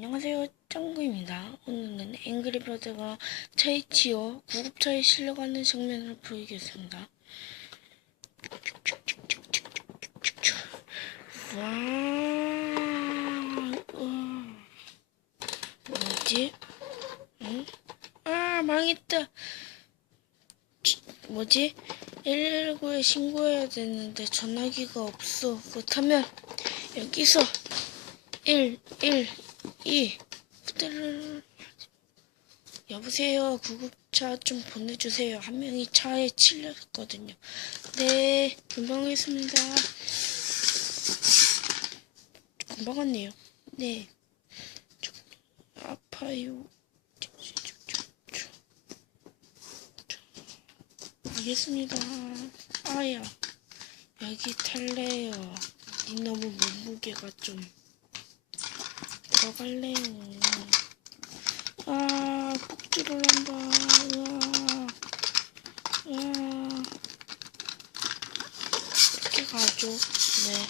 안녕하세요 짱구입니다 오늘은 앵그리버드가 차에 치여 구급차에 실려가는 장면을 보이겠습니다 와. 뭐지? 응? 아 망했다 뭐지? 119에 신고해야 되는데 전화기가 없어 그렇다면 여기서 1, 1, 2 후들르르. 여보세요. 구급차 좀 보내주세요. 한 명이 차에 찔렸거든요. 네 금방 오겠습니다. 금방 왔네요. 네. 저, 아파요. 알겠습니다. 아야 여기 탈래요. 이 너무 몸무게가 좀 들어갈래요. 아, 폭주를 한다. 으아. 으아. 어떻게 가죠? 네.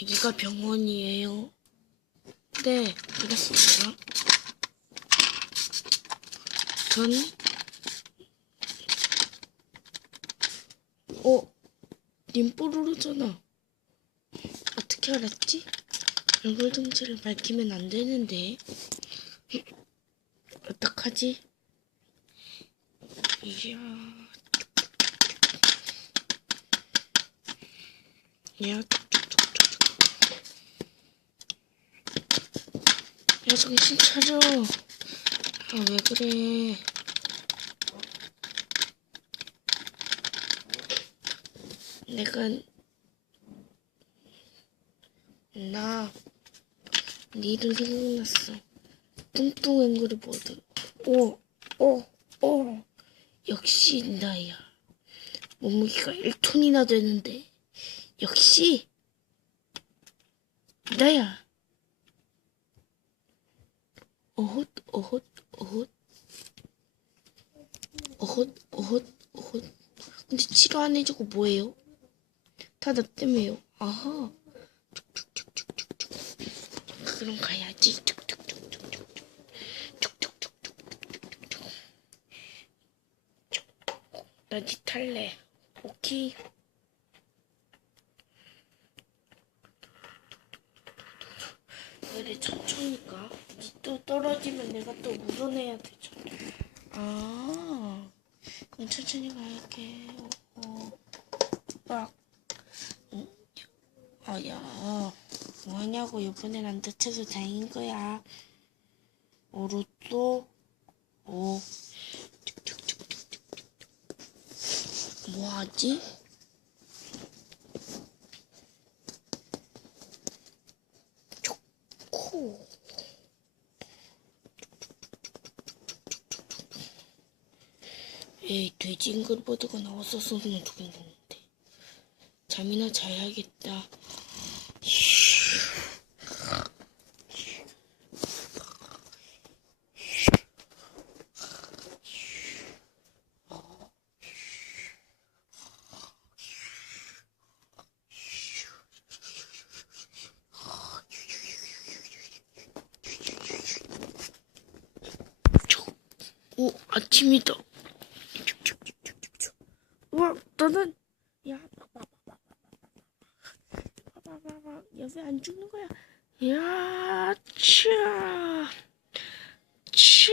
여기가 병원이에요. 네, 그렇습니다. 전, 어, 님 뽀로로잖아. 어떻게 알았지? 얼굴 등치를 밝히면 안 되는데. 어떡하지? 이야. 야, 야, 정신 차려. 아, 왜 그래. 내가 나 니를 생각났어. 뚱뚱 앵그리버드 오오오 역시 나야. 몸무게가 1톤이나 되는데. 역시 나야. 어헛 어헛 어헛. 어헛 어헛 어헛. 근데 치료 안 해주고 뭐예요? 다 나 때문에요. 아하. 툭툭툭툭툭툭. 그럼 가야지. 툭툭툭툭툭툭. 툭툭툭툭툭툭툭. 나니 탈래. 오케이. 왜 이래 천천히 가? 또 떨어지면 내가 또 물어내야 되잖아. 아. 그럼 천천히 갈게. 어. 막. 응? 아야. 뭐하냐고. 이번엔 안 다쳐서 다행인 거야. 오 로또. 오. 툭툭툭툭툭툭. 뭐하지? 코. 에이, 돼지 잉글버드가 나왔었으면 좋겠는데. 잠이나 자야겠다. 오, 아침이다. 우와, 너는 야, 봐봐봐봐, 여기 안 죽는 거야. 야, 차, 차,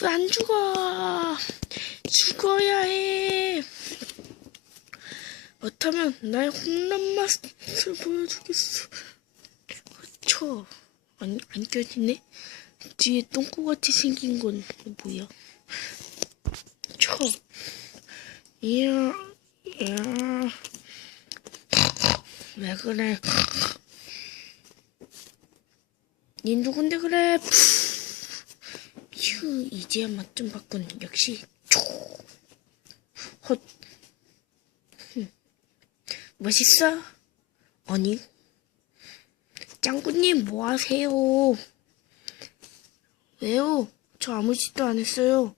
왜안 죽어? 죽어야 해. 어쩌면 나의 홈런 맛을 보여주겠어. 쳐, 안, 안 껴지네? 뒤에 똥꼬같이 생긴 건 뭐야? 쳐. 이야, 이야. 왜 그래? 니 누군데 그래? 휴, 이제야 맛좀 바꾼. 역시, 초. 헛. 흠. 멋있어? 아니. 짱구님, 뭐 하세요? 왜요? 저 아무 짓도 안 했어요.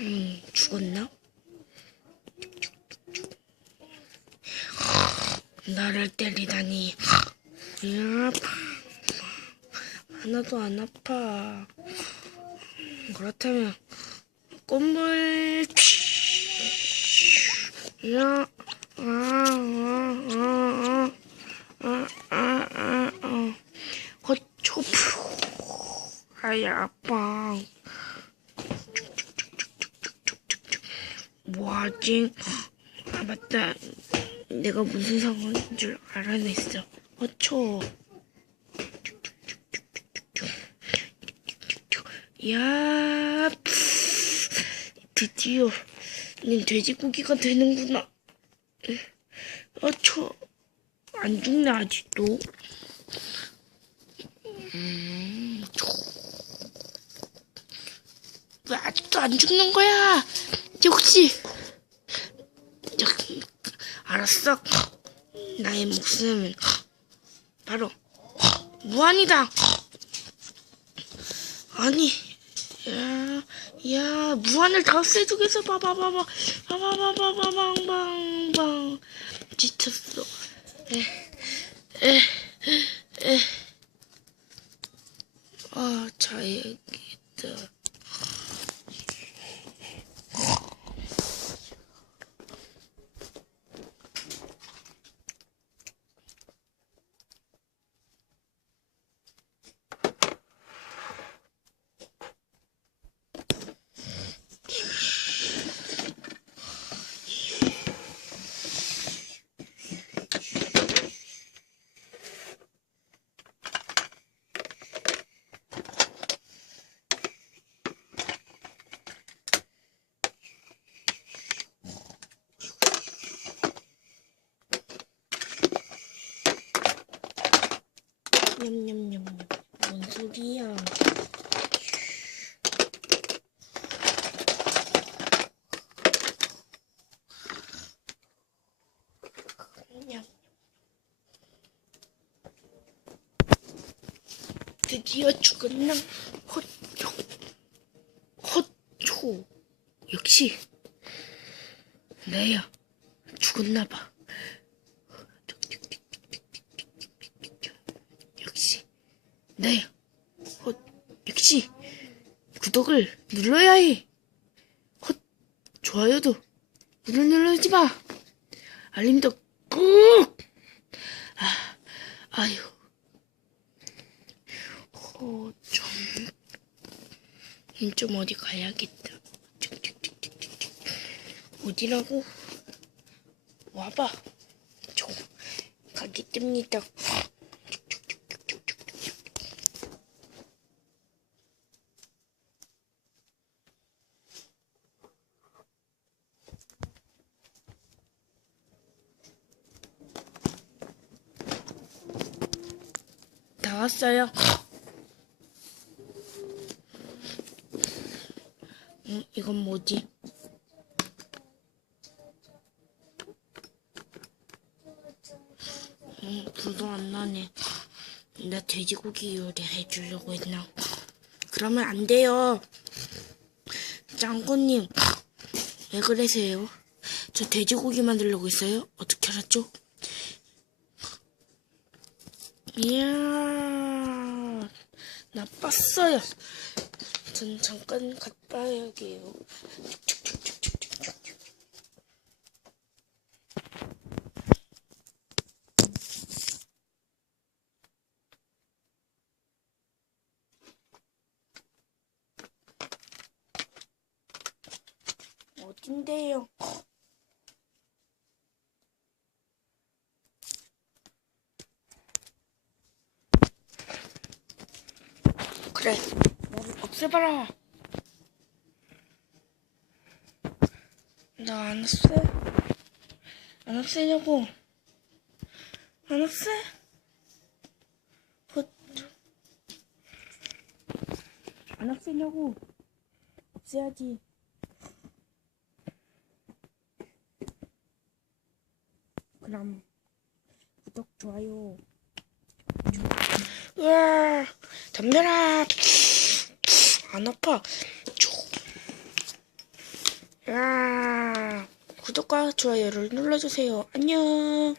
음, 죽었나? 나를 때리다니. 하나도 안 아파. 그렇다면 꽃물 야, 아, 아, 아, 아, 아, 아, 아, 아, 거초 아야 아파. 뭐하지? 아 맞다. 내가 무슨 상황인 줄 알아냈어. 어초. 야, 드디어 는 돼지고기가 되는구나. 어초. 안 죽네 아직도. 음, 왜 아직도 안 죽는 거야? 저, 알았어. 나의 목숨은 바로 무한이다. 아니, 야, 야, 무한을 다 세죽에서 봐봐봐봐, 봐 봐봐봐봐방방방 지쳤어. 에, 에, 에. 아, 자야겠다. 냠냠냠냠. 뭔 소리야? 냠. 드디어 죽었나? 헛초. 헛초. 역시 나야 죽었나봐. 역시 네. 헛 역시 구독을 눌러야 해. 헛 좋아요도 눌러 누르지 마. 알림도 꾹. 아 아유. 호좀 좀 어디 가야겠다. 어디라고? 와봐. 저 가겠습니다. 다 왔어요. 음, 이건 뭐지? 음, 불도 안 나네. 나 돼지고기 요리 해 주려고 했나? 그러면 안 돼요. 짱구님, 왜 그러세요? 저 돼지고기 만들려고 했어요? 어떻게 알았죠? 이야, 나빴어요. 전 잠깐 갔다 와야게요. 어딘데요? 그래, 너를 없애봐라. 나 안 없애? 안 없애냐고? 안 없애? 헛. 안 없애냐고? 없애야지. 그럼 구독 좋아요. 으아, 덤벼라. 안 아파. 초. 야, 구독과 좋아요를 눌러주세요. 안녕.